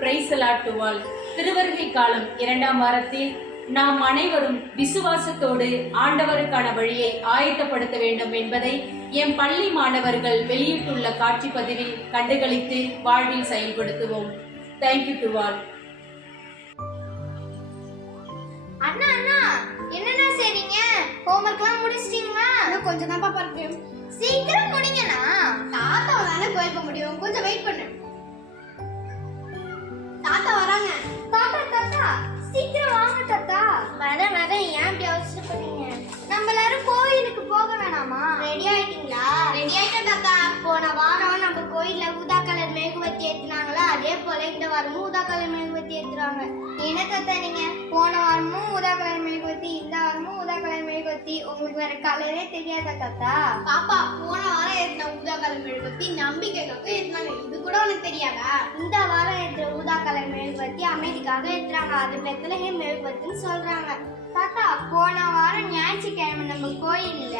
Price Lord to all. திருவருகை காலம் 2ஆம் வாரத்தில் நாம் அனைவரும் விசுவாசத்தோடு ஆண்டவருக்கான வழியை ஆயத்தப்படுத்த வேண்டும் என்பதை என் பள்ளி மாணவர்கள் வெளியிட்டுள்ள காட்சி பதிவில் கண்டுகளித்து வாழ்வில் செயல்படுத்துவோம். Thank you to all. அண்ணா அண்ணா என்னண்ணா செய்றீங்க? ஹோம்வொர்க்லாம் முடிச்சிட்டீங்களா? இன்னும் கொஞ்சம் தான் பாப்பா இருக்கு. சீக்கிரம் முடிங்கண்ணா. தாத்தா வரானே கோயில் போக முடியும். கொஞ்சம் வெயிட் பண்ணு. தாத்தா வராங்க. தாத்தா தாத்தா சீக்கிரம் வாங்க தாத்தா. வரேன் ஏன் இப்படி அவசரப்படுறீங்க? நம்ம எல்லாரும் கோயிலுக்கு போக வேணாமா? ரெடி ஆயிட்டீங்களா? ரெடி ஆயிட்டேன் தாத்தா. போன வாரம் நம்ம கோயில்ல ஊதா கலர் மெழுகுவர்த்தி ஏத்துனாங்களா, அதே போல இந்த வாரமும் ஊதா கலர் மெழுகுவர்த்தி ஏத்துறாங்க. என்ன தாத்தா நீங்க போன வாரமும் ஊதா கலர் மெழுகுவர்த்தி, இந்த வாரமும் ஊதா கலர் மெழுகுவர்த்தி, உங்களுக்கு வேற கலரே தெரியாதா தாத்தா? பாப்பா போன வாரம் ஏத்தின ஊதா கலர் மெழுகுவர்த்தி நம்பிக்கைக்காக ஏத்தினாங்க. இது கூட உனக்கு தெரியாதா? இந்த வாரம் ஏத்துற ஊதா கலர் மெழுகுவர்த்தி அமைதிக்காக ஏத்துறாங்க. அது பெத்தலஹேம் மெழுகுவர்த்தின்னு சொல்றாங்க. தாத்தா போன வாரம் ஞாயிற்றுக்கிழமை நம்ம கோயில்ல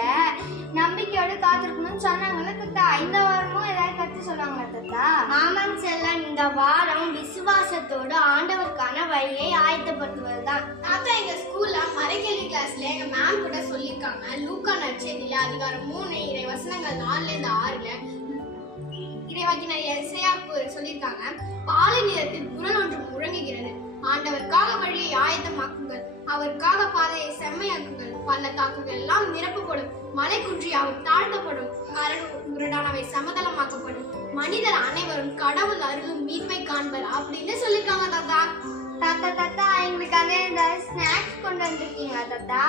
நம்பிக்கையோட காத்திருக்கணும்னு சொன்னாங்கல்ல தாத்தா, இந்த வாரமும் ஏதாவது கத்து சொல்லுவாங்களா தாத்தா? ஆமாங்க செல்லம், இந்த வாரம் விசுவாசத்தோடு ஆண்டவருக்கான வழியை ஆயத்தப்படுத்துவதுதான். தாத்தா எங்க ஸ்கூல்ல மறைக்கல்வி கிளாஸ்ல எங்க மேம் கூட சொல்லியிருக்காங்க. லூக்கா நற்செய்தியில அதிகாரம் 3 இறை வசனங்கள் 4-6 இறைவாக்கினர் எசையா சொல்லியிருக்காங்க. பாலை நிறத்தில் குரல் ஒன்று முழங்குகிறது, ஆண்டவருக்காக வழியை ஆயத்தமாக்குங்கள், அவருக்காக பாதையை செம்மையாக்குங்கள், பள்ளத்தாக்குகள் எல்லாம் நிரப்பப்படும், மலை குன்றி அவர் தாழ்த்தப்படும், முரடானவை சமதளமாக்கப்படும், மனிதர் அனைவரும் கடவுள் அருளும் மீட்பை காண்பர் அப்படின்னு சொல்லிருக்காங்க தாத்தா. தாத்தா தாத்தா எங்களுக்காக இந்த ஸ்நாக்ஸ் கொண்டு வந்திருக்கீங்களா தாத்தா?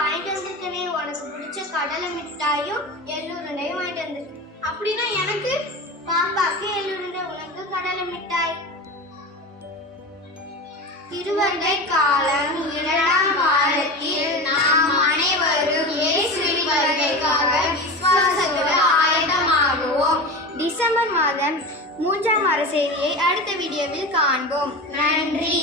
வாங்கிட்டு வந்திருக்கேனே, உனக்கு பிடிச்ச கடலை மிட்டாயும் எள்ளுருண்டையும் வாங்கிட்டு வந்திருக்கேன். அப்படின்னா எனக்கு பாப்பாக்கு எள்ளுருண்டை, உனக்கு கடலை மிட்டாய். திருவருகை காலம் 2ஆம் வாரத்தில் நாம் அனைவரும் இயேசுவின் வருகைக்காக விசுவாசத்தோடு ஆயத்தமாகுவோம். டிசம்பர் மாதம் 3ஆம் வார செய்தியை அடுத்த வீடியோவில் காண்போம். நன்றி.